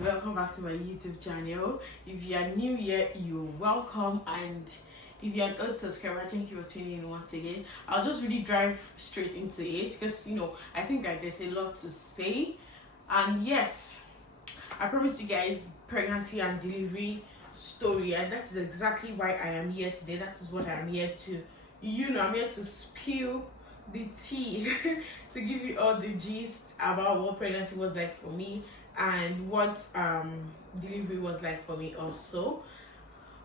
welcome back to my YouTube channel. If you are new here, you're welcome, and if you're an old subscriber, thank you for tuning in once again. I'll just really drive straight into it because I think that there's a lot to say. And yes, I promised you guys pregnancy and delivery story, and that is exactly why I am here today. That is what I am here to I'm here to spill the tea to give you all the gist about what pregnancy was like for me and what delivery was like for me also.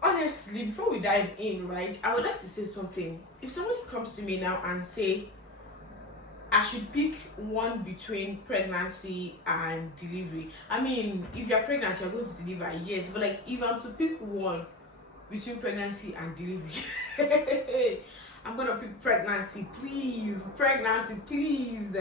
Honestly, before we dive in, right, I would like to say something. If somebody comes to me now and say I should pick one between pregnancy and delivery, I mean, if you're pregnant, you're going to deliver, yes, but like if I'm to pick one between pregnancy and delivery, I'm gonna pick pregnancy, please. Pregnancy, please.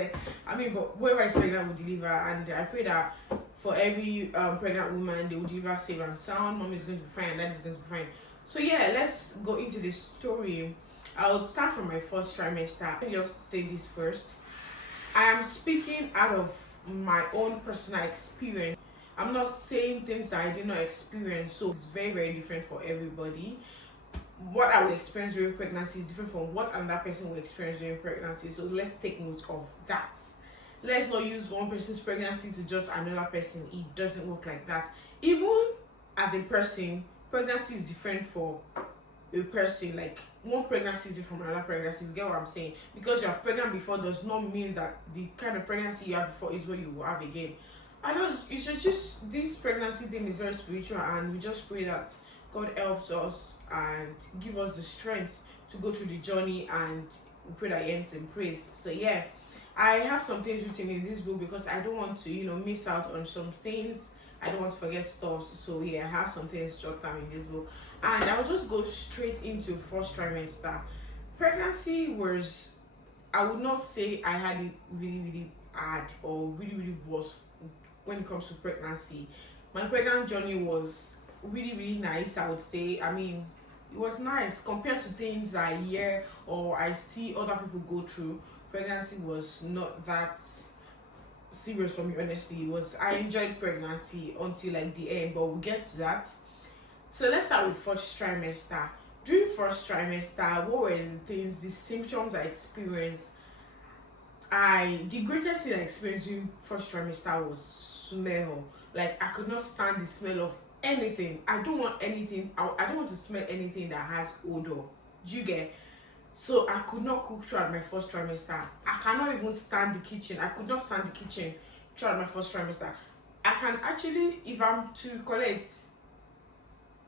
I mean, but whoever is pregnant will deliver, and I pray that for every pregnant woman, they will deliver safe and sound. Mom is going to be fine, and dad is going to be fine. So yeah, let's go into the story. I'll start from my first trimester. Let me just say this first. I am speaking out of my own personal experience. I'm not saying things that I did not experience, so it's very, very different for everybody. What I will experience during pregnancy is different from what another person will experience during pregnancy. So let's take note of that. Let's not use one person's pregnancy to judge another person. It doesn't work like that. Even as a person, pregnancy is different for a person. Like one pregnancy is different from another pregnancy. You get what I'm saying? Because you are pregnant before does not mean that the kind of pregnancy you had before is what you will have again. It's just this pregnancy thing is very spiritual, and we just pray that God helps us and give us the strength to go through the journey, and we pray that it ends in praise. So yeah, I have some things written in this book because I don't want to miss out on some things. I don't want to forget stuff. So yeah, I have some things jotted down in this book, and I'll just go straight into first trimester. Pregnancy was, I would not say I had it really, really hard or really, really worse when it comes to pregnancy. My pregnant journey was really, really nice, I would say. I mean, it was nice compared to things I hear or I see other people go through. Pregnancy was not that serious for me, honestly. I enjoyed pregnancy until like the end, but we'll get to that. So let's start with first trimester. During first trimester, what were the symptoms I experienced? The greatest thing I experienced during first trimester was smell. Like I could not stand the smell of anything. I don't want anything. I don't want to smell anything that has odor. Do you get? So I could not cook throughout my first trimester. I cannot even stand the kitchen. I could not stand the kitchen throughout my first trimester. I can actually, if I'm to collect,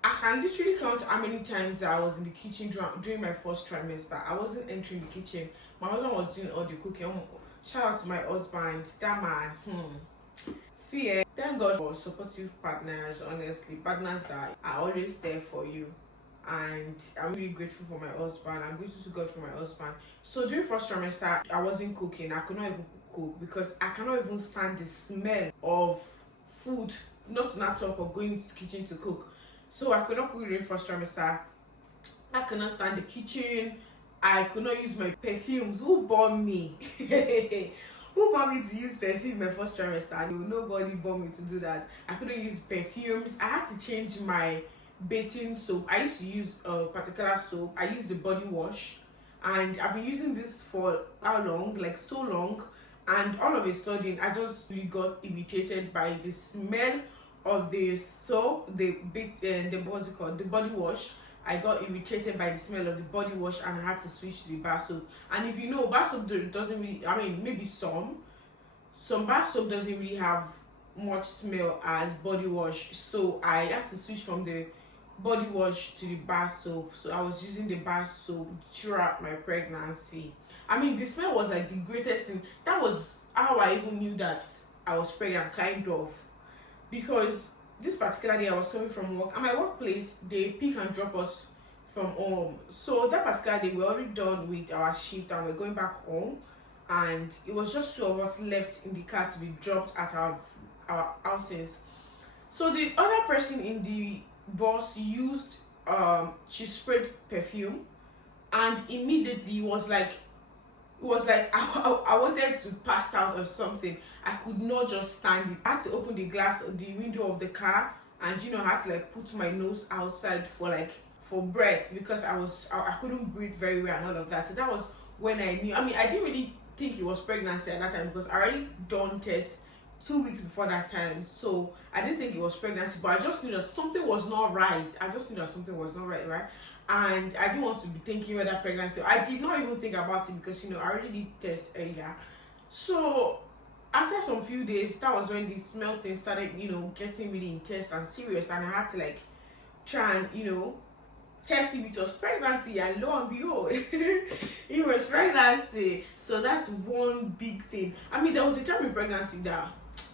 I can literally count how many times I was in the kitchen during my first trimester. I wasn't entering the kitchen. My husband was doing all the cooking. Shout out to my husband, that man. See, thank God for supportive partners, honestly. Partners that are always there for you. And I'm really grateful for my husband. I'm grateful to God for my husband. So during first trimester, I wasn't cooking. I could not even cook because I cannot even stand the smell of food, not to talk of going to the kitchen to cook. So I could not cook during first trimester. I could not stand the kitchen. I could not use my perfumes. Who bought me? Who bought me to use perfume in my first trimester? Nobody bought me to do that. I couldn't use perfumes. I had to change my bathing soap. I used to use a particular soap. I used the body wash, and I've been using this for how long? Like so long. And all of a sudden, I just really got irritated by the smell of the soap, the body wash. I got irritated by the smell of the body wash, and I had to switch to the bar soap. And if you know, bar soap doesn't really, I mean, maybe some bar soap doesn't really have much smell as body wash. So I had to switch from the body wash to the bar soap. So I was using the bar soap throughout my pregnancy. I mean, the smell was like the greatest thing. That was how I even knew that I was pregnant, kind of. Because this particular day I was coming from work, and my workplace, they pick and drop us from home. So that particular day we're already done with our shift and we're going back home, and it was just two of us left in the car to be dropped at our houses. So the other person in the bus used she sprayed perfume, and immediately it was was like I wanted to pass out or something. I could not just stand it. I had to open the glass of the window of the car, and I had to like put my nose outside for breath, because I couldn't breathe very well and all of that. So that was when I knew. I mean, I didn't really think it was pregnancy at that time, because I already done test 2 weeks before that time. So I didn't think it was pregnancy, but I just knew that something was not right. I just knew that something was not right, right? And I didn't want to be thinking whether pregnancy. I did not even think about it, because I already did test earlier. So after some few days, that was when the smell thing started, getting really intense and serious, and I had to like try and test if it was pregnancy, and lo and behold, it was pregnancy. So that's one big thing. I mean, there was a time in pregnancy that,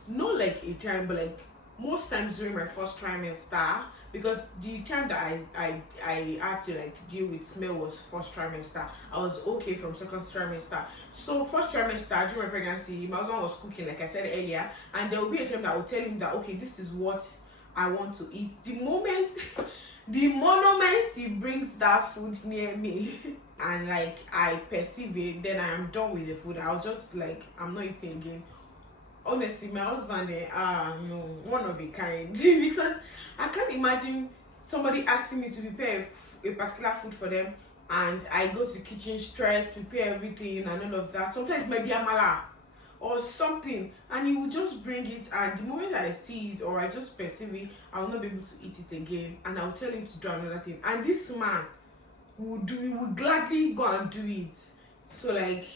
not like a time, but like most times during my first trimester, because the time that I had to like deal with smell was first trimester. I was okay from second trimester. So first trimester, during my pregnancy, my husband was cooking, like I said earlier, and there will be a time that I will tell him that, okay, this is what I want to eat. The moment he brings that food near me and like I perceive it, then I am done with the food. I'll just like, I'm not eating again. Honestly, my husband, one of a kind. Because I can't imagine somebody asking me to prepare a particular food for them, and I go to the kitchen stressed, prepare everything and all of that. Sometimes maybe amala or something, and he will just bring it, and the moment I see it or I just perceive it, I will not be able to eat it again, and I will tell him to do another thing. And this man will gladly go and do it. So like,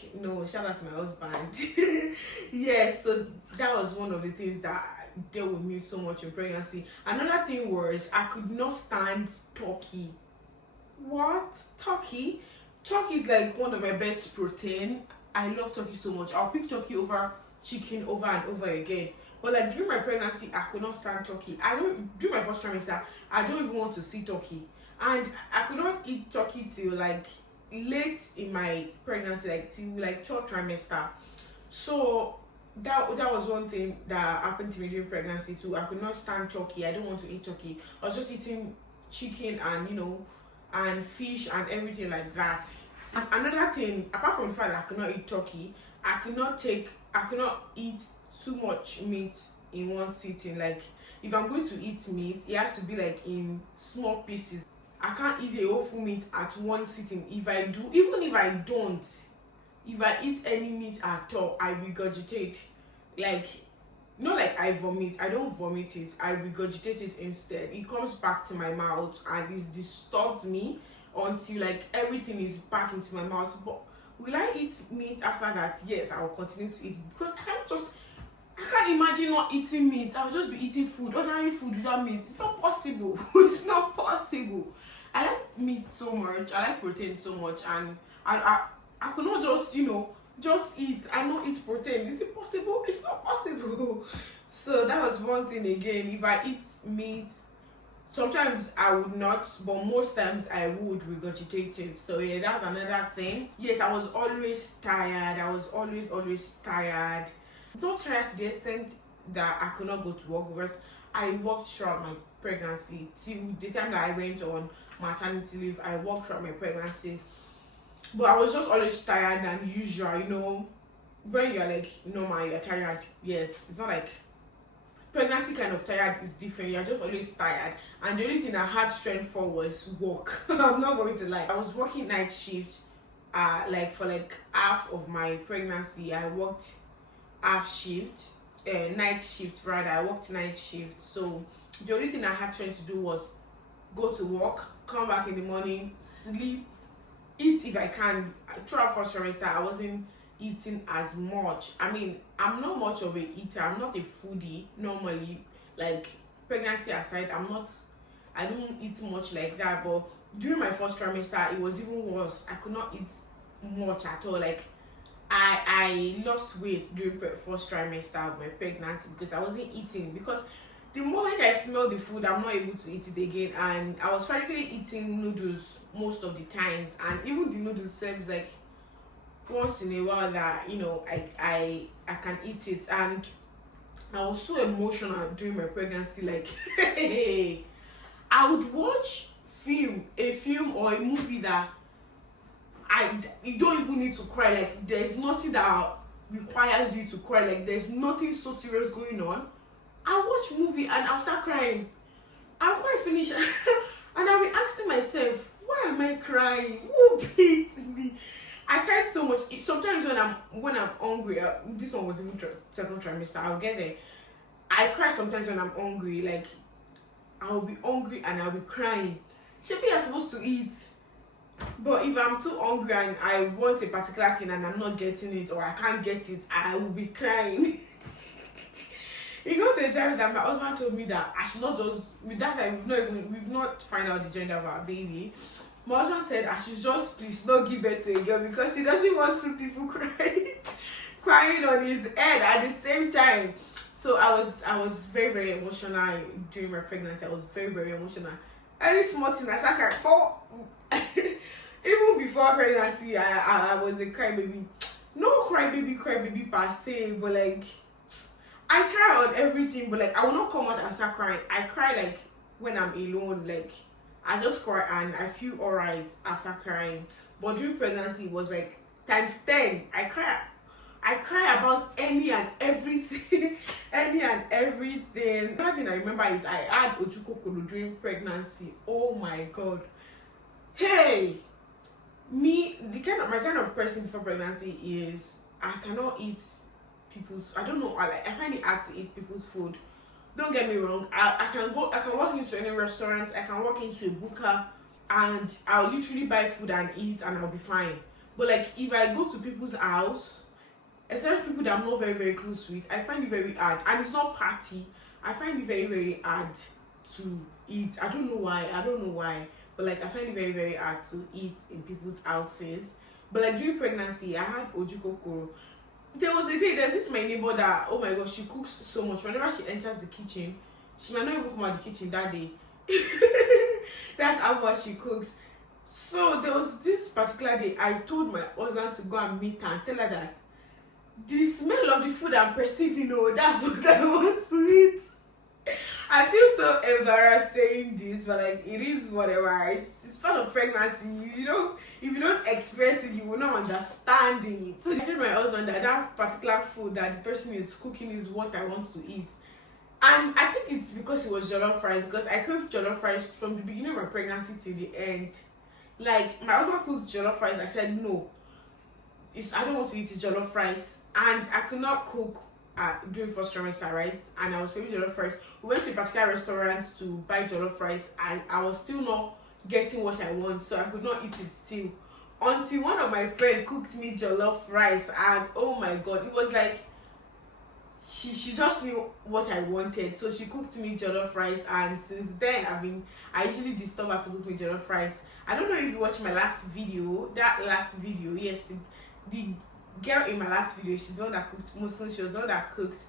shout out to my husband. Yes, so that was one of the things that dealt with me so much in pregnancy. Another thing was, I could not stand turkey. What? Turkey? Turkey is like one of my best protein. I love turkey so much. I'll pick turkey over chicken over and over again. But like during my pregnancy, I could not stand turkey. During my first trimester, I don't even want to see turkey. And I could not eat turkey till like late in my pregnancy, like till like third trimester. So that was one thing that happened to me during pregnancy too. I could not stand turkey. I don't want to eat turkey. I was just eating chicken and and fish and everything like that. And another thing, apart from the fact that I could not eat turkey, I could not eat too much meat in one sitting. Like if I'm going to eat meat, it has to be like in small pieces. I can't eat a whole full meat at one sitting. If I do, even if I don't, if I eat any meat at all, I regurgitate. Like, not like I vomit. I don't vomit it. I regurgitate it instead. It comes back to my mouth and it disturbs me until like everything is back into my mouth. But will I eat meat after that? Yes, I will continue to eat, because I can't imagine not eating meat. I will just be eating food, ordinary food without meat. It's not possible. It's not possible. I like meat so much. I like protein so much, and I could not just just eat and not eat protein. Is it possible? It's not possible. So that was one thing again. If I eat meat, sometimes I would not, but most times I would regurgitate it. So yeah, that's another thing. Yes, I was always tired. I was always tired. Not tired to the extent that I could not go to work, because I worked throughout my pregnancy till the time that I went on maternity leave. I worked throughout my pregnancy, but I was just always tired than usual. When you're like normal, you're tired. Yes, it's not like pregnancy kind of tired is different. You're just always tired, and the only thing I had strength for was work. I'm not going to lie. I was working night shift like for like half of my pregnancy. I worked half shift, night shift rather. I worked night shift. So the only thing I had strength to do was go to work, come back in the morning, sleep, eat if I can. Throughout first trimester, I wasn't eating as much. I mean, I'm not much of a eater. I'm not a foodie normally. Like pregnancy aside, I don't eat much like that. But during my first trimester, it was even worse. I could not eat much at all. Like I lost weight during first trimester of my pregnancy because I wasn't eating. Because the moment I smell the food, I'm not able to eat it again. And I was practically eating noodles most of the times, and even the noodles serves like once in a while that I can eat it. And I was so emotional during my pregnancy. Like I would watch a film or a movie that you don't even need to cry. Like there's nothing that requires you to cry. Like there's nothing so serious going on. I'll watch movie and I'll start crying. I'll cry finish and I'll be asking myself, why am I crying? Who beats me? I cried so much. Sometimes when I'm hungry, this one was even second trimester. I'll get there. I cry sometimes when I'm hungry. Like I'll be hungry and I'll be crying. Maybe you're supposed to eat, but if I'm too hungry and I want a particular thing and I'm not getting it or I can't get it, I will be crying. It got to a time that my husband told me that I should not just, with that time we've not found out the gender of our baby. My husband said I should just please not give birth to a girl because he doesn't want two people crying on his head at the same time. So I was very, very emotional during my pregnancy. I was very, very emotional. Any small thing I started crying. Even before pregnancy, I was a crybaby. No crybaby per se, but like I cry on everything, but like I will not come out and start crying. I cry like when I'm alone, like I just cry and I feel alright after crying. But during pregnancy it was like times 10. I cry about any and everything. Any and everything. Another thing I remember is I had ojukokoro during pregnancy. Oh my god. Hey! My kind of person before pregnancy is I cannot eat people's, I don't know, I find it hard to eat people's food. Don't get me wrong, I can walk into any restaurant, I can walk into a booker and I'll literally buy food and eat and I'll be fine. But like if I go to people's house, especially people that I'm not very, very close with, I find it very hard. And it's not party. I find it very, very hard to eat. I don't know why. But like I find it very, very hard to eat in people's houses. But like during pregnancy, I had ojukokoro. There was a day, there's this my neighbor that, oh my god, she cooks so much. Whenever she enters the kitchen, she might not even come out the kitchen that day. That's how much she cooks. So there was this particular day, I told my husband to go and meet her and tell her that the smell of the food I'm perceiving, that's what I want to eat. I feel so embarrassed saying this, but like it is whatever. It's part of pregnancy. You know, if you don't express it, you will not understand it. I told my husband that particular food that the person is cooking is what I want to eat. And I think it's because it was jollof rice, because I craved jollof rice from the beginning of my pregnancy till the end. Like my husband cooked jollof rice, I said no. I don't want to eat jollof rice. And I could not cook during first trimester, right? And I was craving jollof rice. We went to a particular restaurant to buy jollof rice and I was still not getting what I want, so I could not eat it still. Until one of my friends cooked me jollof rice and oh my god, it was like she just knew what I wanted. So she cooked me jollof rice and since then I usually disturb her to cook me jollof rice. I don't know if you watched my last video. Yes, the girl in my last video, she's the one that cooked she was the one that cooked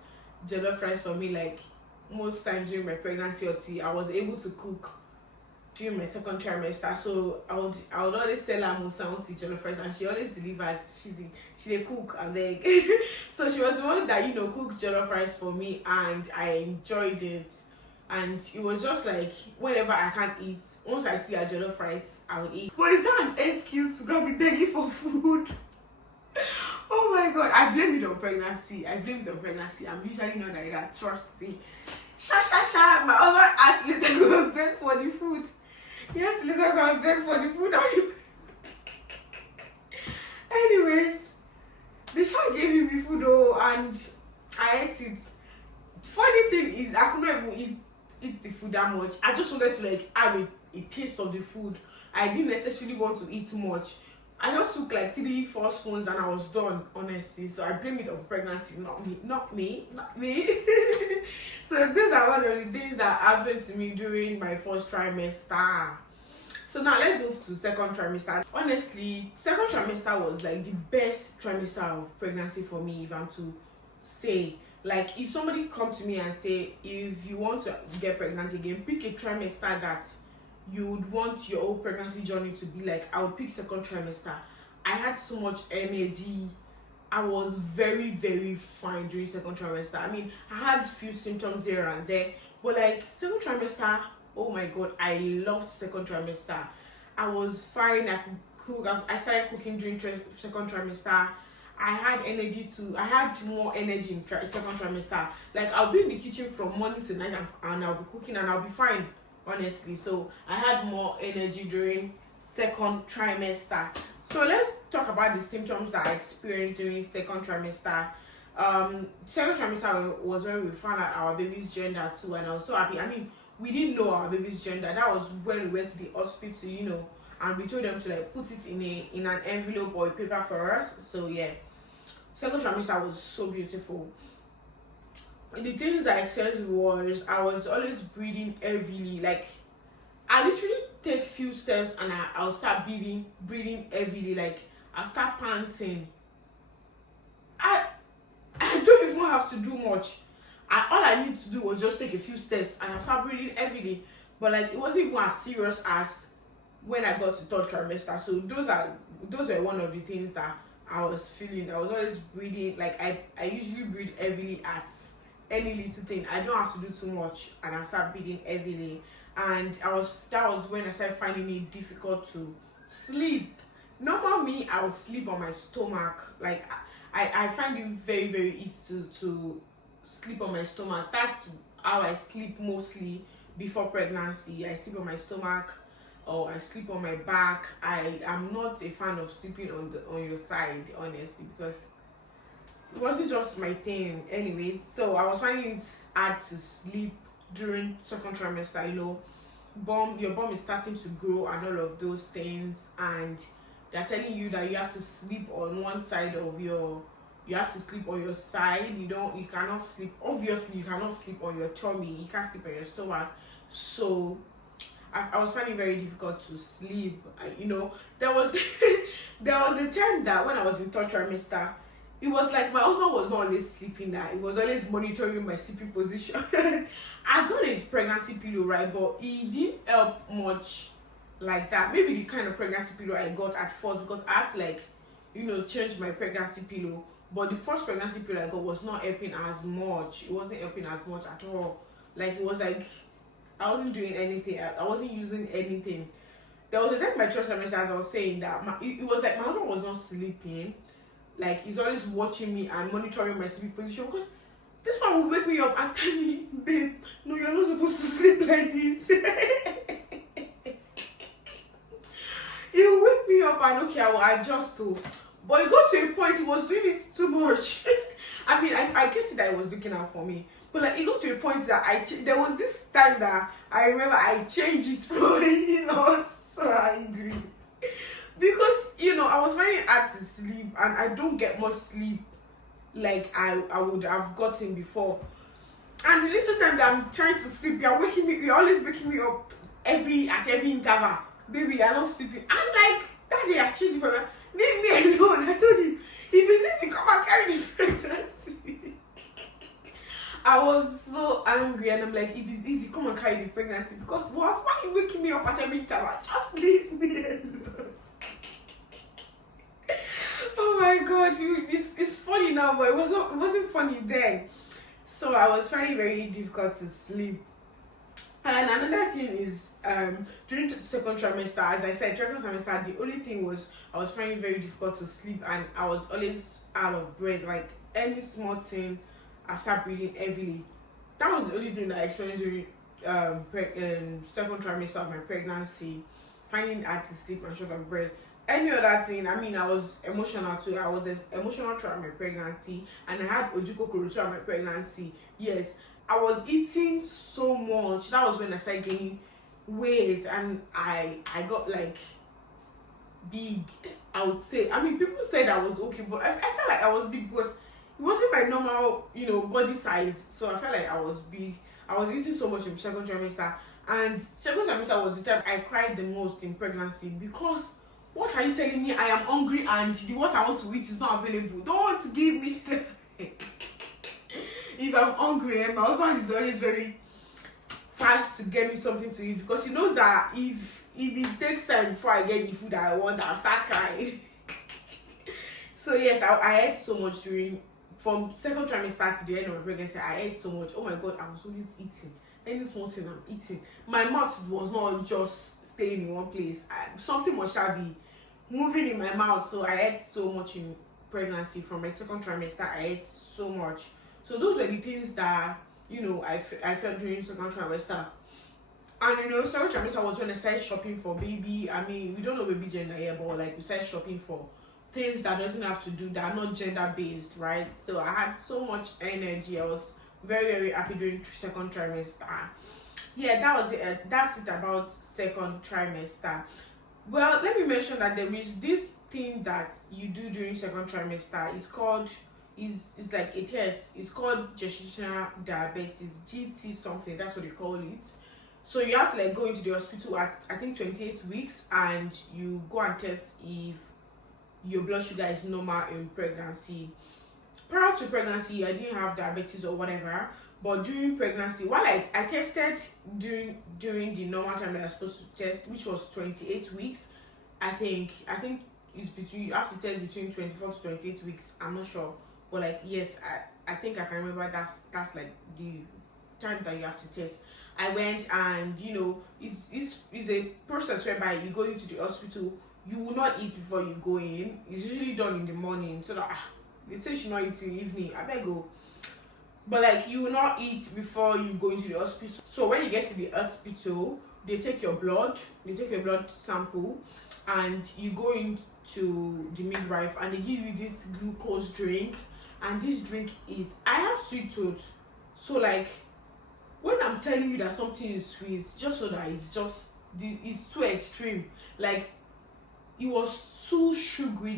jollof rice for me like most times during my pregnancy until I was able to cook during my second trimester. So I would always tell her most I want to eat jollof rice and she always delivers. She a cook and like so she was the one that cooked jollof rice for me and I enjoyed it. And it was just like whenever I can't eat, once I see a jollof rice I will eat. But is that an excuse to go be begging for food? Oh my god, I blame it on pregnancy. I'm usually not like that, trust me. My husband asked later to go and beg for the food. He has to later go and beg for the food. Anyways, the child gave me the food and I ate it. Funny thing is I could not even eat the food that much. I just wanted to like have a taste of the food. I didn't necessarily want to eat much. I just took like 3-4 spoons and I was done, honestly. So I blame it on pregnancy, not me. So these are one of the things that happened to me during my first trimester. So now let's move to second trimester. Honestly, second trimester was like the best trimester of pregnancy for me, if I'm to say. Like if somebody come to me and say, if you want to get pregnant again, pick a trimester that you would want your whole pregnancy journey to be like, I would pick second trimester. I had so much NAD. I was very, very fine during second trimester. I mean, I had few symptoms here and there, but like second trimester, oh my god, I loved second trimester. I was fine. I could cook. I started cooking during second trimester. I had more energy in second trimester. Like, I'll be in the kitchen from morning to night, and I'll be cooking and I'll be fine, honestly. So I had more energy during second trimester. So let's talk about the symptoms that I experienced during second trimester. Second trimester was when we found out our baby's gender too, and I was so happy. I mean, we didn't know our baby's gender. That was when we went to the hospital, and we told them to like put it in an envelope or a paper for us. So yeah, second trimester was so beautiful. The things I experienced was I was always breathing heavily. Like, I literally take few steps and I'll start breathing heavily. Like, I'll start panting. I don't even have to do much. All I need to do was just take a few steps and I'll start breathing heavily. But like, it wasn't even as serious as when I got to third trimester. So those are one of the things that I was feeling. I was always breathing, like I usually breathe heavily at any little thing. I don't have to do too much and I start breathing heavily. And that was when I started finding it difficult to sleep. Normal me, I would sleep on my stomach. Like, I find it very, very easy to sleep on my stomach. That's how I sleep mostly before pregnancy. I sleep on my stomach or I sleep on my back. I am not a fan of sleeping on your side, honestly, because it wasn't just my thing anyways. So I was finding it hard to sleep during second trimester. Your bum is starting to grow and all of those things, and they're telling you that you have to sleep on one side of you have to sleep on your side. You cannot sleep, obviously you cannot sleep on your tummy, you can't sleep on your stomach. So I was finding it very difficult to sleep. There was there was a time that when I was in third trimester, it was like my husband was not always sleeping, that he was always monitoring my sleeping position. I got a pregnancy pillow, right, but it didn't help much like that. Maybe the kind of pregnancy pillow I got at first, because I had to change my pregnancy pillow. But the first pregnancy pillow I got was not helping as much. It wasn't helping as much at all. Like, it was like I wasn't doing anything. I wasn't using anything. There was a time my third trimester, as I was saying, that it was like my husband was not sleeping. Like, he's always watching me and monitoring my sleeping position, because this one will wake me up and tell me, babe, no, you're not supposed to sleep like this. He'll wake me up and okay, I will adjust to. But it got to a point, he was doing it too much. I mean, I get it that he was looking out for me, but like, it got to a point that there was this time that I remember I changed it for him. I was so angry. Because, I was finding it hard to sleep, and I don't get much sleep like I would have gotten before. And the little time that I'm trying to sleep, you're always waking me up at every interval. Baby, you're not sleeping. I'm like, Daddy, I changed it for me. Leave me alone. I told him, if it's easy, come and carry the pregnancy. I was so angry, and I'm like, if it's easy, come and carry the pregnancy. Because what? Why are you waking me up at every interval? Just leave me alone. Oh my god, it's funny now, but it wasn't funny then. So I was finding it very difficult to sleep. And another thing is, during the second trimester, as I said, second trimester, the only thing was I was finding it very difficult to sleep, and I was always out of breath. Like, any small thing, I start breathing heavily. That was the only thing that I experienced during second trimester of my pregnancy, finding it hard to sleep and short of breath. Any other thing, I mean, I was emotional too. I was emotional throughout my pregnancy, and I had ojukokoro throughout my pregnancy. Yes, I was eating so much. That was when I started gaining weight, and I got like big, I would say. I mean, people said I was okay, but I felt like I was big because it wasn't my normal, body size. So I felt like I was big. I was eating so much in second trimester, and second trimester was the time I cried the most in pregnancy, because what are you telling me? I am hungry and what I want to eat is not available. Don't give me if I'm hungry, my husband is always very fast to get me something to eat, because he knows that if it takes time before I get the food that I want, I'll start crying. So yes, I ate so much from second trimester to the end of my pregnancy. I ate so much. Oh my god, I was always eating. Any small thing I'm eating. My mouth was not just staying in one place. Something must be moving in my mouth. So I ate so much in pregnancy. From my second trimester, I ate so much. So those were the things that I felt during second trimester. And second trimester was when I started shopping for baby. I mean, we don't know baby gender yet, but like we started shopping for things that doesn't have to do, that are not gender based, right? So I had so much energy. I was very, very happy during second trimester. Yeah, that was it. That's it about second trimester. Well, let me mention that there is this thing that you do during second trimester. It's called is like a test. It's called gestational diabetes, GT something. That's what they call it. So you have to like go into the hospital at I think 28 weeks, and you go and test if your blood sugar is normal in pregnancy. Prior to pregnancy, I didn't have diabetes or whatever, but during pregnancy, while I tested during the normal time that I was supposed to test, which was 28 weeks, I think it's between, you have to test between 24 to 28 weeks. I'm not sure, but like yes, I think I can remember that's like the time that you have to test. I went, and it's a process whereby you go into the hospital. You will not eat before you go in. It's usually done in the morning, so that they say you should not eat in the evening. I beg go. But like you will not eat before you go into the hospital. So when you get to the hospital, they take your blood sample, and you go into the midwife, and they give you this glucose drink. And this drink is, I have sweet tooth, so like when I'm telling you that something is sweet, just so that it's too extreme. Like it was too sugary.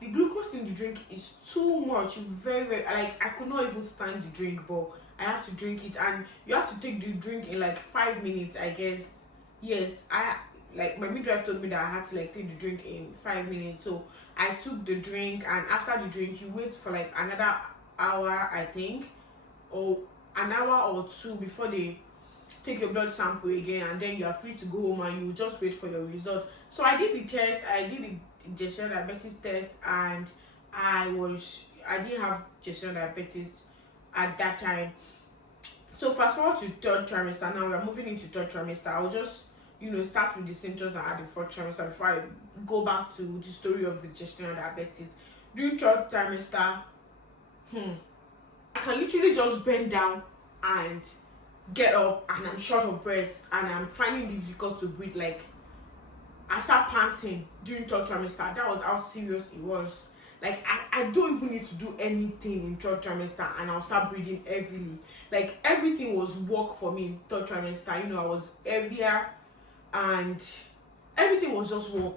The glucose in the drink is too much, very, very, like I could not even stand the drink, but I have to drink it. And you have to take the drink in like 5 minutes, I guess. Yes, like my midwife told me that I had to like take the drink in 5 minutes. So I took the drink, and after the drink you wait for like another hour, I think, or an hour or two before they take your blood sample again, and then you are free to go home, and you just wait for your result. So I did the test. I did the gestational diabetes test, and I didn't have gestational diabetes at that time. So fast forward to third trimester. Now we're moving into third trimester. I'll just start with the symptoms I had in fourth trimester before I go back to the story of the gestational diabetes. During third trimester, I can literally just bend down and get up, and I'm short of breath, and I'm finding it difficult to breathe. Like I start panting during third trimester. That was how serious it was. Like I don't even need to do anything in third trimester, and I'll start breathing heavily. Like everything was work for me in third trimester. I was heavier, and everything was just work.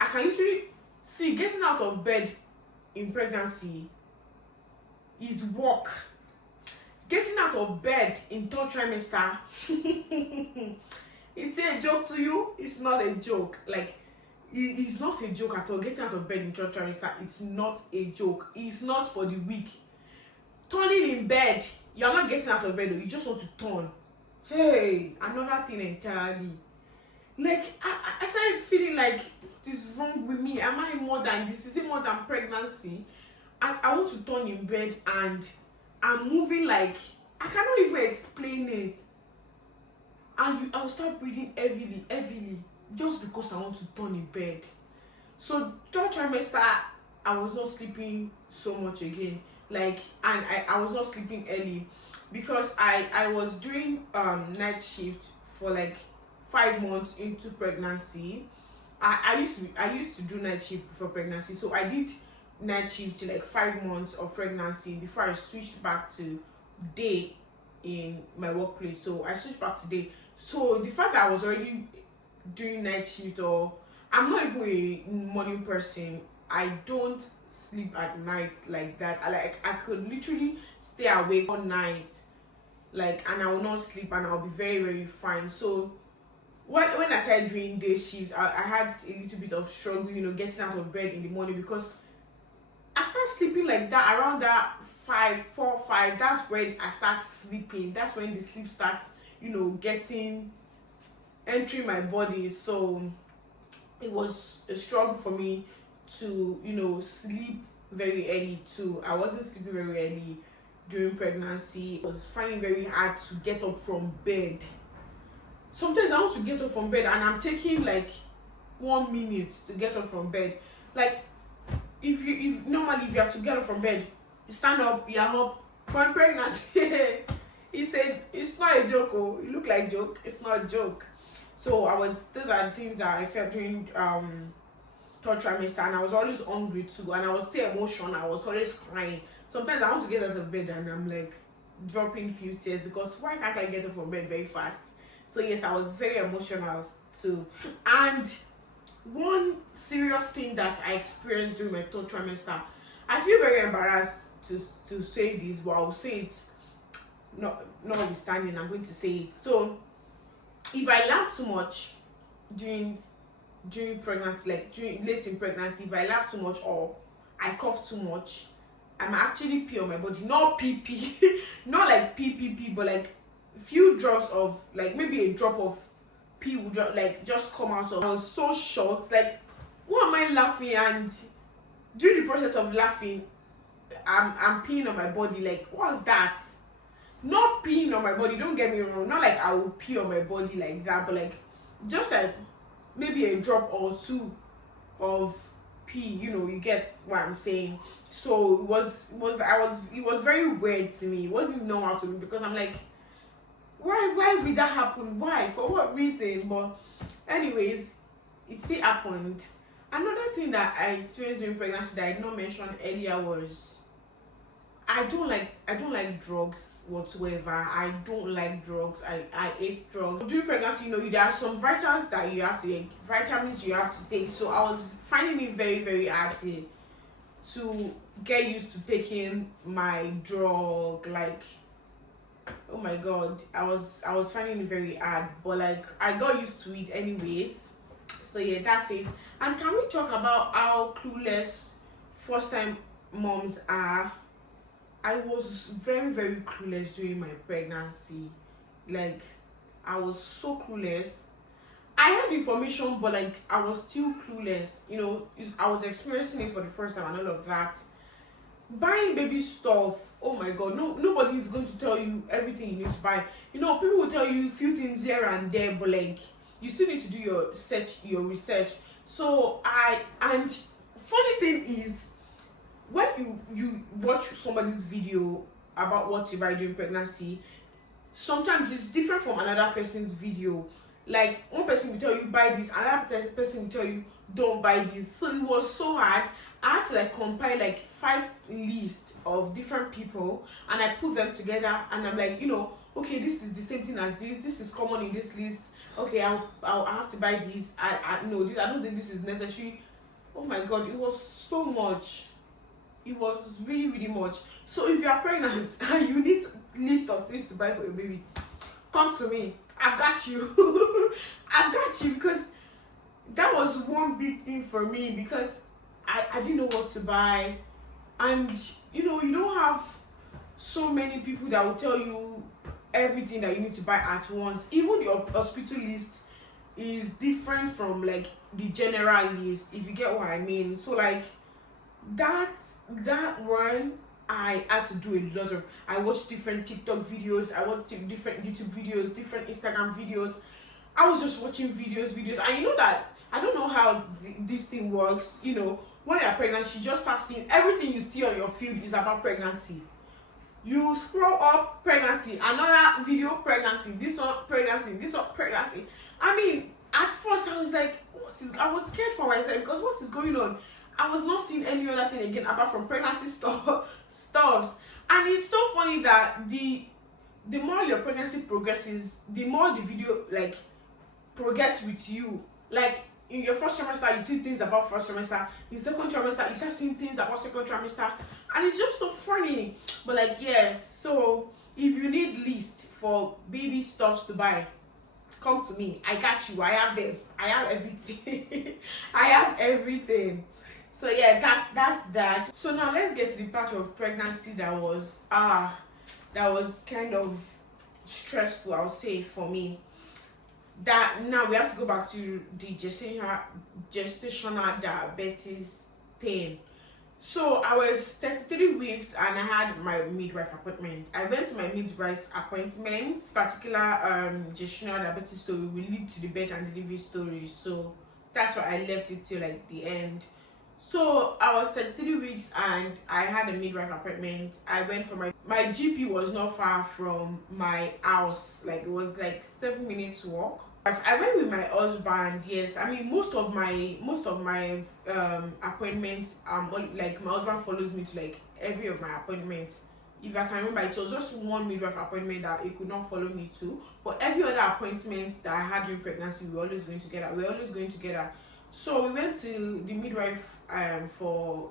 I can literally see getting out of bed in pregnancy is work. Getting out of bed in third trimester, is it a joke to you? It's not a joke. Like it's not a joke at all. Getting out of bed in third trimester, it's not a joke. It's not for the weak. Turning in bed, you're not getting out of bed though, you just want to turn. Hey, another thing entirely. Like I started feeling like, what is wrong with me? Am I more than this? Is it more than pregnancy? I want to turn in bed, and I'm moving like I cannot even explain it. And I'll start breathing heavily, just because I want to turn in bed. So third trimester, I was not sleeping so much again. Like, and I was not sleeping early, because I was doing night shift for like 5 months into pregnancy. I used to do night shift before pregnancy, so I did night shift till like 5 months of pregnancy before I switched back to day in my workplace. So I switched back to day. So the fact that I was already doing night shift, or I'm not even a morning person, I don't sleep at night like that. I could literally stay awake all night, like, and I will not sleep, and I'll be very, very fine. So when I started doing day shift, I had a little bit of struggle, getting out of bed in the morning, because I start sleeping like that around that 4, 5. That's when I start sleeping. That's when the sleep starts, entering my body. So it was a struggle for me to, sleep very early too. I wasn't sleeping very early during pregnancy. I was finding it very hard to get up from bed. Sometimes I want to get up from bed, and I'm taking like 1 minute to get up from bed. Like, if normally if you have to get up from bed, you stand up, you're up. For pregnancy, he said it's not a joke. Oh, it look like joke. It's not a joke. So those are the things that I felt during third trimester, and I was always hungry too, and I was still emotional. I was always crying. Sometimes I want to get out of bed and I'm like dropping few tears, because why can't I get up from bed very fast? So yes, I was very emotional too. And one serious thing that I experienced during my third trimester, I feel very embarrassed to say this, but I'll say it notwithstanding. I'm going to say it. So if I laugh too much during pregnancy, like during late in pregnancy, if I laugh too much or I cough too much, I'm actually pee on my body. Not pee pee, not like pee, but like few drops of, like maybe a drop of pee would just come out of. I was so shocked. Like, why am I laughing? And during the process of laughing, I'm peeing on my body. Like, what's that? Not peeing on my body, don't get me wrong. Not like I will pee on my body like that, but like just like maybe a drop or two of pee, you get what I'm saying. So it was very weird to me. It wasn't normal to me, because I'm like, why would that happen? Why? For what reason? But anyways, it still happened. Another thing that I experienced during pregnancy that I did not mention earlier was I don't like drugs whatsoever. I don't like drugs. I hate drugs. During pregnancy, there are some vitamins that you have to take, vitamins you have to take. So I was finding it very, very hard to get used to taking my drug. Like, oh my god, I was finding it very hard, but like I got used to it anyways. So yeah, that's it. And can we talk about how clueless first time moms are? I was very, very clueless during my pregnancy. Like, I was so clueless. I had information, but like I was still clueless. I was experiencing it for the first time and all of that. Buying baby stuff, oh my god, nobody is going to tell you everything you need to buy. People will tell you a few things here and there, but like you still need to do your research. So and funny thing is, when you watch somebody's video about what to buy during pregnancy, sometimes it's different from another person's video. Like, one person will tell you buy this, another person will tell you don't buy this. So it was so hard. I had to like compile like 5 lists of different people, and I put them together, and I'm like, okay, this is the same thing as this is common in this list. Okay, I'll have to buy this. I don't think this is necessary. Oh my god, it was so much. It was really, really much. So if you are pregnant and you need a list of things to buy for your baby, come to me. I've got you. I've got you, because that was one big thing for me, because I didn't know what to buy. And you don't have so many people that will tell you everything that you need to buy at once. Even your hospital list is different from like the general list, if you get what I mean. So like that one, I had to do a lot of. I watched different TikTok videos, I watched different YouTube videos, different Instagram videos. I was just watching videos, and that I don't know how this thing works. When you're pregnant, you just start seeing everything you see on your feed is about pregnancy. You scroll up, pregnancy, another video, pregnancy, this one, pregnancy. I mean, at first I was like, I was scared for myself, because what is going on? I was not seeing any other thing again apart from pregnancy stuffs. And it's so funny that the more your pregnancy progresses, the more the video like progress with you. Like, in your first trimester, you see things about first trimester. In second trimester, you start seeing things about second trimester. And it's just so funny. But like, yes, so if you need list for baby stuffs to buy, come to me. I got you. I have them. I have everything. I have everything. So yeah, that's that. So now let's get to the part of pregnancy that was kind of stressful, I'll say, for me. That now we have to go back to the gestational diabetes thing. So I was 33 weeks and I had my midwife appointment. I went to my midwife's appointment. Particular gestational diabetes story will lead to the birth and delivery story. So that's why I left it till like the end. So I was 33 weeks and I had a midwife appointment. I went for my GP was not far from my house. Like it was like 7 minutes walk. I went with my husband. Yes, I mean most of my appointments. Like my husband follows me to like every of my appointments. If I can remember, it was just one midwife appointment that he could not follow me to. But every other appointment that I had during pregnancy, we were always going together. We were always going together. So we went to the midwife for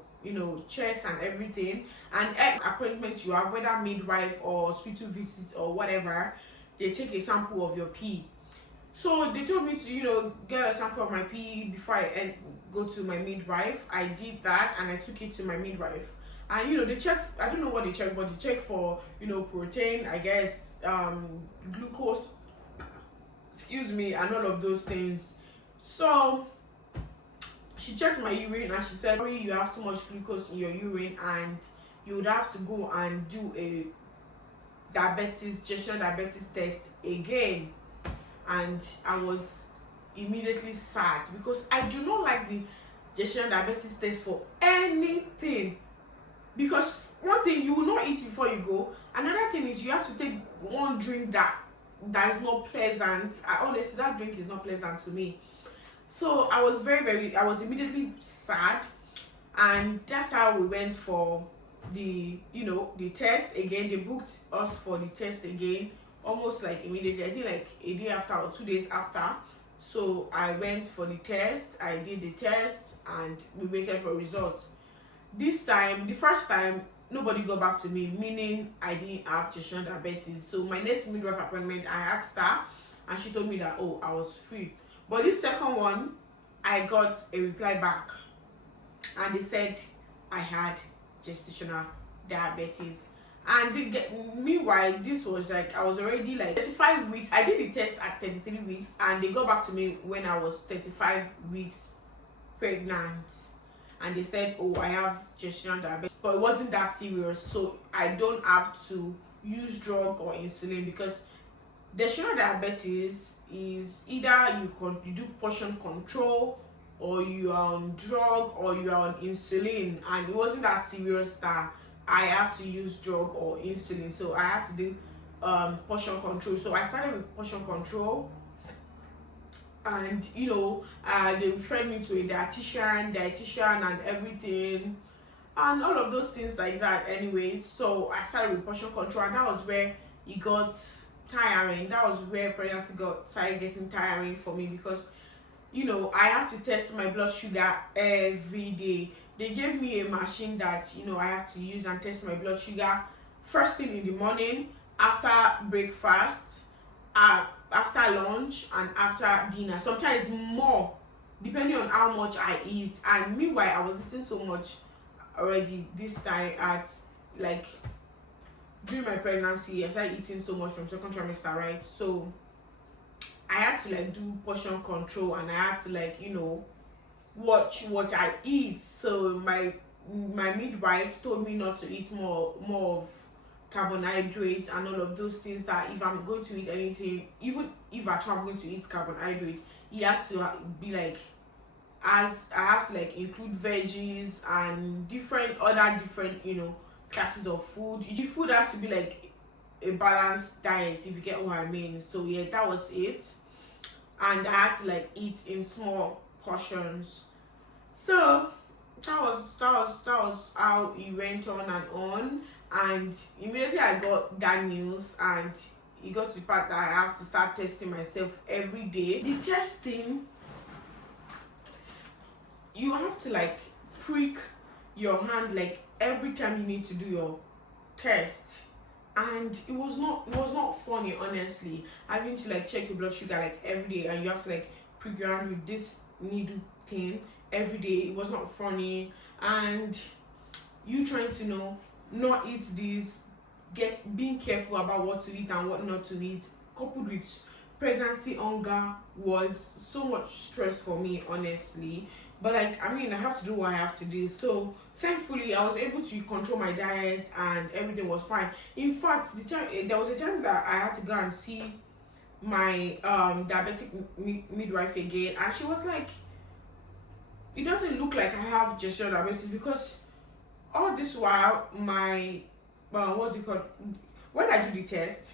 checks and everything. And every appointment you have, whether midwife or hospital visit or whatever, they take a sample of your pee. So they told me to get a sample of my pee before I go to my midwife. I did that and I took it to my midwife. And they check, I don't know what they check, but they check for protein, I guess, glucose, excuse me, and all of those things. So she checked my urine and she said, sorry, you have too much glucose in your urine and you would have to go and do a gestational diabetes test again. And I was immediately sad because I do not like the gestational diabetes test for anything. Because one thing, you will not eat before you go. Another thing is you have to take one drink that is not pleasant. Honestly, that drink is not pleasant to me. So I was I was immediately sad, and that's how we went for the test again. They booked us for the test again, almost like immediately. I think like a day after or 2 days after. So I went for the test. I did the test, and we waited for results. This time, the first time, nobody got back to me, meaning I didn't have gestational diabetes. So my next midwife appointment, I asked her, and she told me that I was free. But this second one, I got a reply back, and they said I had gestational diabetes. And meanwhile, this was like I was already like 35 weeks. I did the test at 33 weeks, and they got back to me when I was 35 weeks pregnant. And they said, I have gestational diabetes, but it wasn't that serious, so I don't have to use drug or insulin, because gestational diabetes is either you do portion control, or you are on drug, or you are on insulin, and it wasn't that serious that I have to use drug or insulin, so I had to do portion control. So I started with portion control. And they referred me to a dietitian and everything, and all of those things like that. Anyway, so I started with portion control, and that was where it got tiring. That was where pregnancy started getting tiring for me, because I have to test my blood sugar every day. They gave me a machine that I have to use and test my blood sugar first thing in the morning, after breakfast, after lunch, and after dinner. Sometimes more, depending on how much I eat. And meanwhile, I was eating so much already this time at like during my pregnancy. I started eating so much from second trimester, right? So I had to like do portion control, and I had to like watch what I eat. So my midwife told me not to eat more of carbohydrate and all of those things, that if I'm going to eat anything, even if at all I'm going to eat carbohydrate, it has to be like, as I have to like include veggies and different classes of food. The food has to be like a balanced diet, if you get what I mean. So yeah, that was it. And I had to like eat in small portions. So that was how it went on and on. And immediately I got that news, and it got to the part that I have to start testing myself every day. The testing, you have to like prick your hand like every time you need to do your test. And it was not funny, honestly, having to like check your blood sugar like every day, and you have to like prick your hand with this needle thing every day. It was not funny. And you trying to not eat this, being careful about what to eat and what not to eat, coupled with pregnancy hunger, was so much stress for me, honestly. But like, I mean, I have to do what I have to do. So thankfully I was able to control my diet, and everything was fine. In fact, there was a time that I had to go and see my diabetic midwife again, and she was like, it doesn't look like I have gestational diabetes, because all this while my what's it called, when I do the test,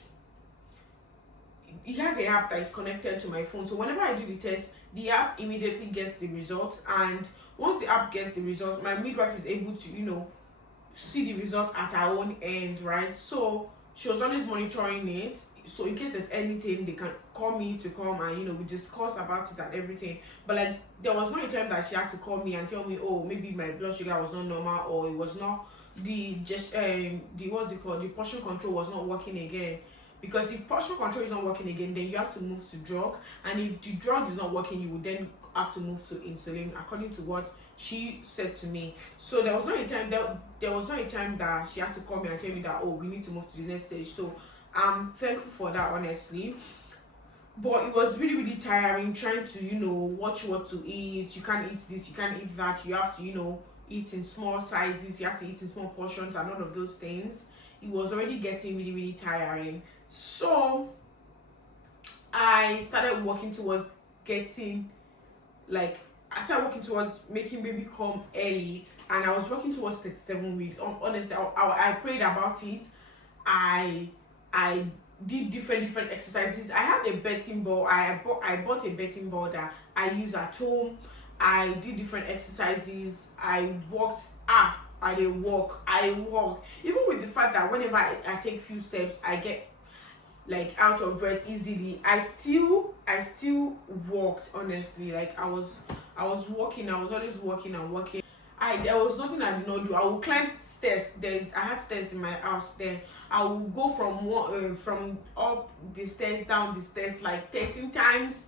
it has an app that is connected to my phone. So whenever I do the test, the app immediately gets the result, and once the app gets the result, my midwife is able to, see the results at her own end, right? So she was always monitoring it. So in case there's anything, they can call me to come and we discuss about it and everything. But like, there was no time that she had to call me and tell me, oh, maybe my blood sugar was not normal, or it was not the what's it called, the portion control was not working again. Because if portion control is not working again, then you have to move to drug, and if the drug is not working, you would then have to move to insulin, according to what she said to me. So there was not a time that she had to call me and tell me that, oh, we need to move to the next stage. So I'm thankful for that, honestly. But it was really, really tiring trying to watch what to eat. You can't eat this, you can't eat that, you have to eat in small sizes, you have to eat in small portions, and all of those things. It was already getting really, really tiring. So I started working towards making baby come early, and I was working towards 37 weeks. Honestly, I prayed about it. I did different exercises. I had a betting ball. I bought a betting ball that I use at home. I did different exercises. I walked. I walk. Even with the fact that whenever I take few steps, I get like out of breath easily, I still walked, honestly. Like, I was walking. I was always walking and walking. There was nothing I did not do. I would climb stairs. Then I had stairs in my house. Then I would go from up the stairs, down the stairs, like 13 times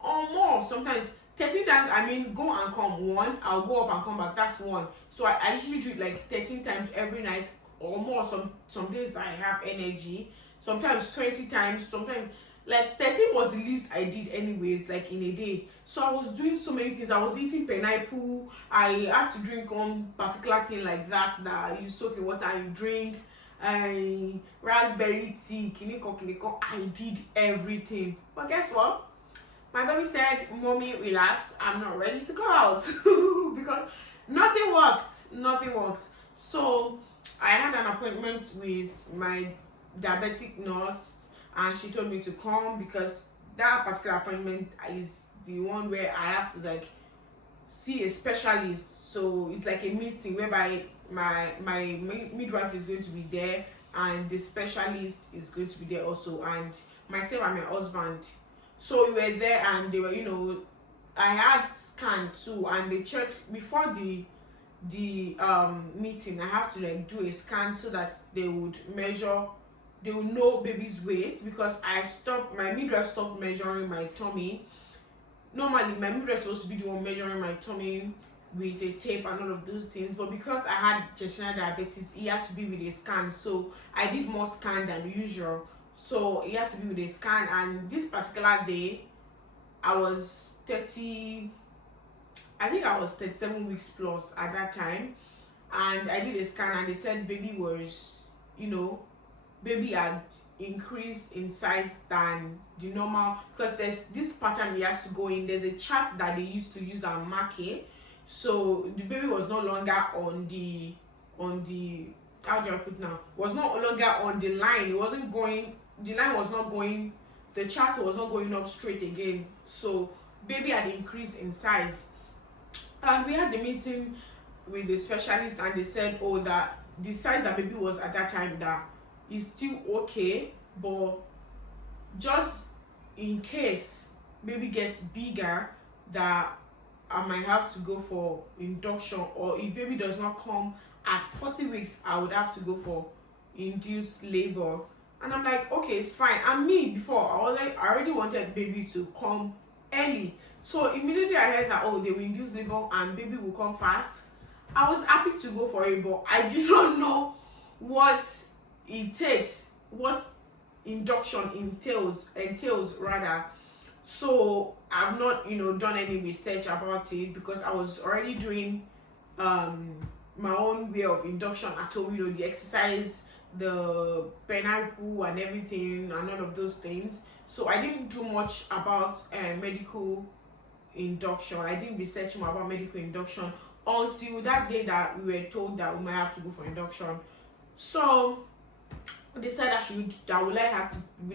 or more. Sometimes 13 times, I mean, go and come. One, I'll go up and come back. That's one. So I usually do it like 13 times every night or more. Some days I have energy. Sometimes 20 times. Sometimes like 13 was the least I did anyways, like in a day. So I was doing so many things. I was eating pineapple. I had to drink one particular thing like that you soak in water and you drink. Raspberry tea, kiniko. I did everything. But guess what? My baby said, "Mommy, relax. I'm not ready to go out." Because nothing worked. So I had an appointment with my diabetic nurse, and she told me to come, because that particular appointment is the one where I have to like see a specialist. So it's like a meeting whereby my midwife is going to be there, and the specialist is going to be there also, and myself and my husband. So we were there, and they were, I had scan too, and they checked before the meeting. I have to like do a scan so that they would know baby's weight, because my midwife stopped measuring my tummy. Normally my midwife was supposed to be the one measuring my tummy with a tape and all of those things, but because I had gestational diabetes, it had to be with a scan. So I did more scan than usual, so it has to be with a scan. And this particular day I was 37 weeks plus at that time, and I did a scan, and they said baby had increased in size than the normal, because there's this pattern we have to go in. There's a chart that they used to use and mark it. So the baby was no longer on the how do I put now, was no longer on the line. It wasn't going, the line was not going, the chart was not going up straight again. So baby had increased in size, and we had the meeting with the specialist, and they said, oh, that the size that baby was at that time, that is still okay, but just in case baby gets bigger, that I might have to go for induction, or if baby does not come at 40 weeks, I would have to go for induced labor. And I'm like, okay, it's fine. And me, before, I already wanted baby to come early. So immediately I heard that, oh, they will induce labor and baby will come fast. I was happy to go for it, but I did not know what it takes, what induction entails rather. So I've not done any research about it, because I was already doing my own way of induction at home, the exercise, the pineapple and everything and all of those things. So I didn't do much about medical induction. I didn't research more about medical induction until that day that we were told that we might have to go for induction. So I decided will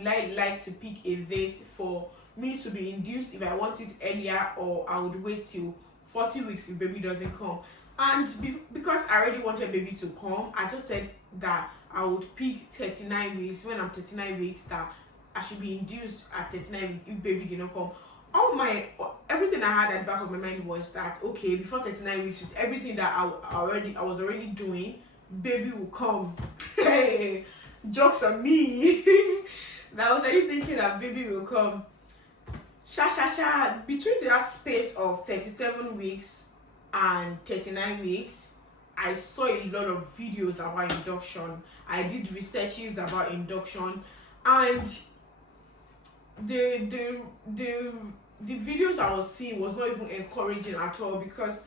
I like to pick a date for me to be induced if I want it earlier, or I would wait till 40 weeks if baby doesn't come. And because I already wanted baby to come, I just said that I would pick 39 weeks. When I'm 39 weeks, that I should be induced at 39 weeks if baby did not come. Everything I had at the back of my mind was that, okay, before 39 weeks, with everything that I was already doing, baby will come. Hey, jokes on me. That I was already thinking that baby will come. Between that space of 37 weeks and 39 weeks, I saw a lot of videos about induction. I did researches about induction, and the videos I was seeing was not even encouraging at all, because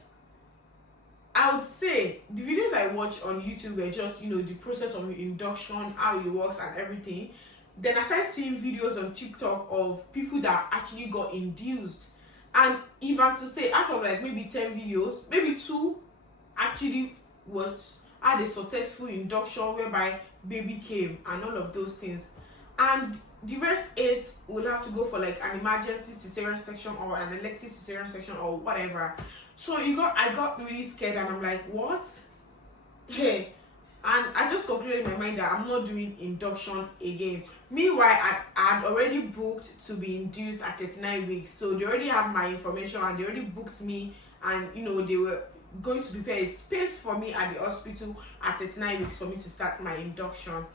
I would say the videos I watched on YouTube were just, the process of induction, how it works and everything. Then I started seeing videos on TikTok of people that actually got induced. And if I'm to say, out of like maybe 10 videos, maybe 2 actually had a successful induction whereby baby came and all of those things. And the rest 8 will have to go for like an emergency cesarean section or an elective cesarean section or whatever. So I got really scared, and I'm like, what? Hey. And I just concluded in my mind that I'm not doing induction again. Meanwhile, I had already booked to be induced at 39 weeks. So they already have my information, and they already booked me, and they were going to prepare a space for me at the hospital at 39 weeks for me to start my induction.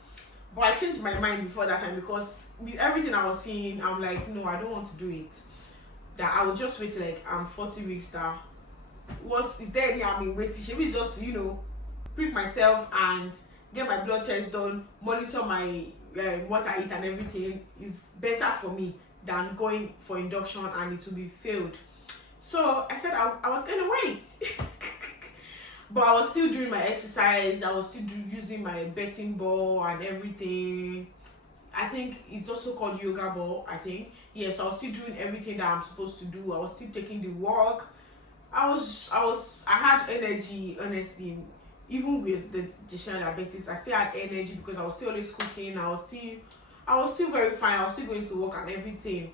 But I changed my mind before that time, because with everything I was seeing, I'm like, no, I don't want to do it. That I would just wait like I'm 40 weeks now. Is there any harm in waiting? Should we just, prick myself and get my blood test done, monitor my what I eat and everything? Is better for me than going for induction and it will be failed. So I said I was gonna wait. But I was still doing my exercise. I was still using my betting ball and everything. I think it's also called yoga ball, I think. Yes, I was still doing everything that I'm supposed to do. I was still taking the walk. I had energy, honestly. Even with the gestational diabetes, I still had energy because I was still always cooking. I was still very fine. I was still going to work and everything.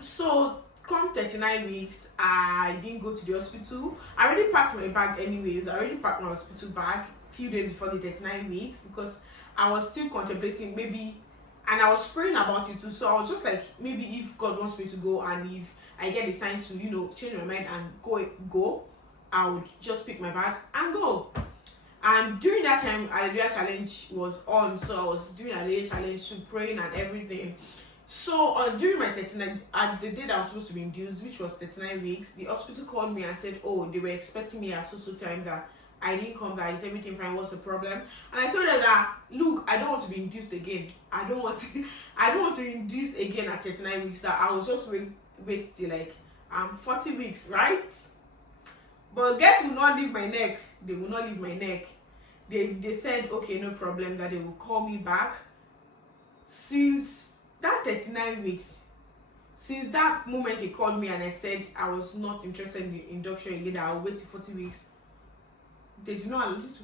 So come 39 weeks, I didn't go to the hospital. I already packed my bag anyways. I already packed my hospital bag a few days before the 39 weeks, because I was still contemplating maybe, and I was praying about it too. So I was just like, maybe if God wants me to go, and if I get the sign to change my mind and go, I would just pick my bag and go. And during that time, Hallelujah Challenge was on, so I was doing Hallelujah Challenge, to praying and everything. So during my 39, at the day that I was supposed to be induced, which was 39 weeks, the hospital called me and said, oh, they were expecting me at so time, that I didn't come back. Is everything fine? What's the problem? And I told them that, look, I don't want to be induced again. I don't want to be induced again at 39 weeks. That I will just wait till like 40 weeks, right? But guess will not leave my neck. They will not leave my neck. They said, okay, no problem, that they will call me back. Since that 39 weeks, since that moment they called me and I said I was not interested in the induction again, that I'll wait till 40 weeks, these people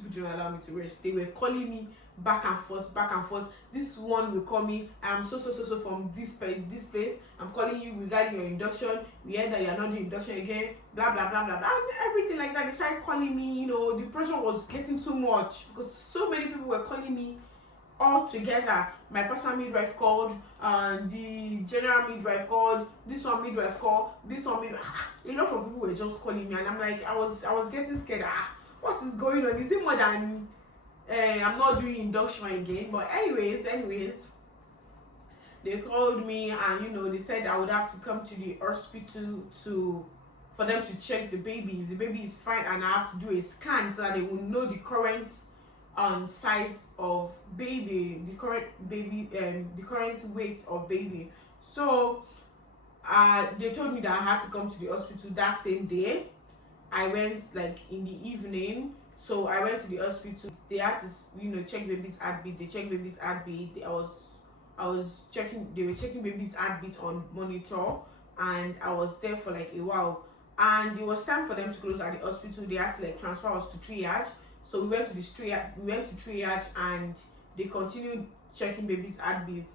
did not allow me to rest. They were calling me back and forth. This one will call me, I'm so from this place. I'm calling you regarding your induction. We heard that you're not doing induction again, blah blah blah blah blah, and everything like that. They started calling me. The pressure was getting too much, because so many people were calling me all together. My personal midwife called, the general midwife called, this one midwife called, this one midwife. A lot of people were just calling me, and I'm like, I was getting scared. What is going on? Is it more than I'm not doing induction again? But anyways, they called me, and they said I would have to come to the hospital for them to check the baby. If the baby is fine, and I have to do a scan so that they will know the current size of baby, the current weight of baby. So they told me that I had to come to the hospital that same day. I went like in the evening. So I went to the hospital. They had to check baby's heartbeat. They checked baby's heartbeat. They were checking baby's heartbeat on monitor, and I was there for like a while. And it was time for them to close at the hospital. They had to like transfer us to triage. So we went to this triage. We went to triage, and they continued checking baby's heartbeat.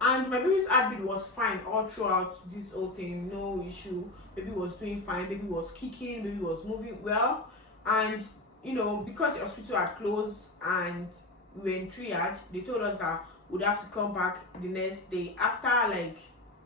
And my baby's heartbeat was fine all throughout this whole thing. No issue. Baby was doing fine. Baby was kicking. Baby was moving well. And because the hospital had closed and we were in triage, they told us that we'd have to come back the next day after like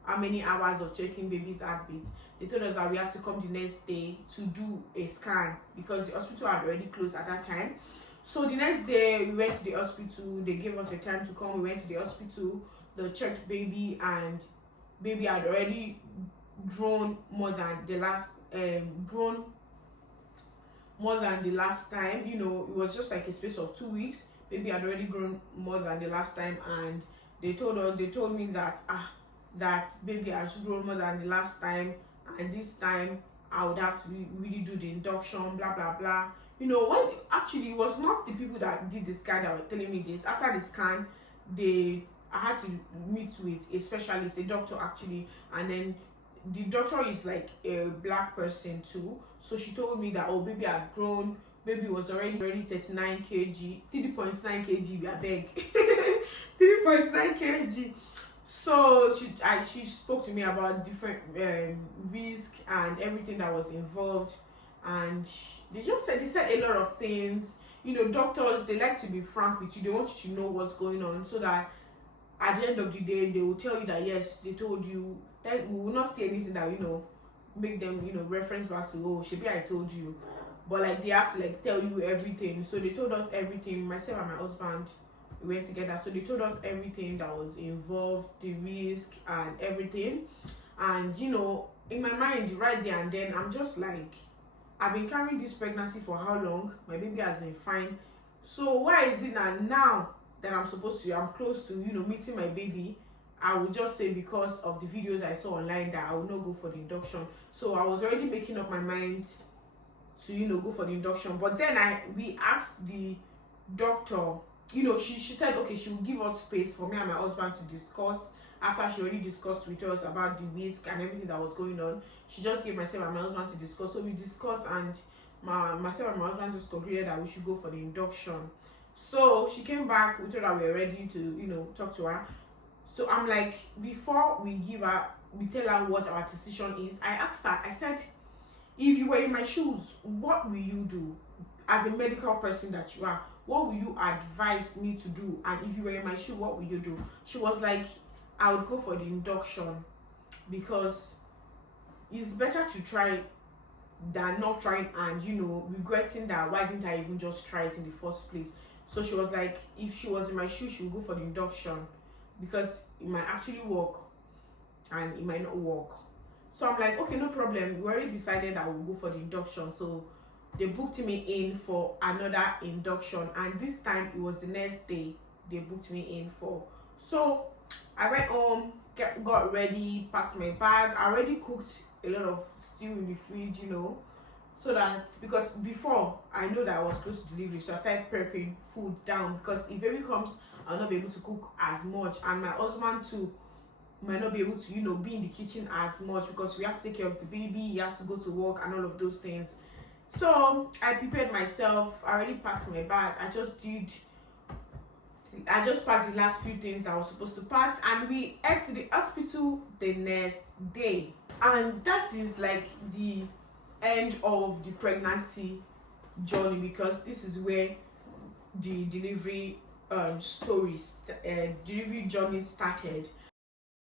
how many hours of checking baby's heartbeat. They told us that we have to come the next day to do a scan because the hospital had already closed at that time. So the next day we went to the hospital. They gave us the time to come. We went to the hospital. They checked baby, and baby had already grown more than the last time. It was just like a space of 2 weeks. Baby had already grown more than the last time, and they told me that that baby has grown more than the last time, and this time I would have to really do the induction, blah blah blah. When actually it was not the people that did the scan that were telling me this. After the scan, I had to meet with a specialist, a doctor actually, and then the doctor is like a black person too. So she told me that baby had grown. Baby was already 39 kg, 3.9 kg, I beg. 3.9 kg. So she spoke to me about different risk and everything that was involved, and they said a lot of things. Doctors, they like to be frank with you. They want you to know what's going on, so that at the end of the day they will tell you that yes, they told you. That we will not see anything that make them reference back to, oh, Shebi, I told you. But like they have to like tell you everything. So they told us everything. Myself and my husband, we went together. So they told us everything that was involved, the risk and everything. And in my mind right there and then, I'm just like, I've been carrying this pregnancy for how long? My baby has been fine. So why is it that now that I'm close to meeting my baby, I would just say because of the videos I saw online that I will not go for the induction. So I was already making up my mind to go for the induction. But then we asked the doctor, she said okay, she will give us space for me and my husband to discuss. After she already discussed with us about the risk and everything that was going on, she just gave myself and my husband to discuss. So we discussed, and myself and my husband just concluded that we should go for the induction. So she came back. We told her we were ready to talk to her. So I'm like, before we tell her what our decision is, I asked her, I said, if you were in my shoes, what will you do? As a medical person that you are, what will you advise me to do? And if you were in my shoe, what will you do? She was like, I would go for the induction, because it's better to try than not trying and regretting that why didn't I even just try it in the first place. So she was like, if she was in my shoe, she would go for the induction, because it might actually work and it might not work. So I'm like, okay, no problem. We already decided I will go for the induction. So they booked me in for another induction, and this time it was the next day they booked me in for. So I went home, got ready, packed my bag. I already cooked a lot of stew in the fridge, so that, because before I know that I was close to delivery, so I started prepping food down, because if baby comes, I'll not be able to cook as much, and my husband too might not be able to be in the kitchen as much, because we have to take care of the baby, he has to go to work and all of those things. So I prepared myself. I already packed my bag. I just packed the last few things that I was supposed to pack, and we head to the hospital the next day. And that is like the end of the pregnancy journey, because this is where the delivery delivery journey started.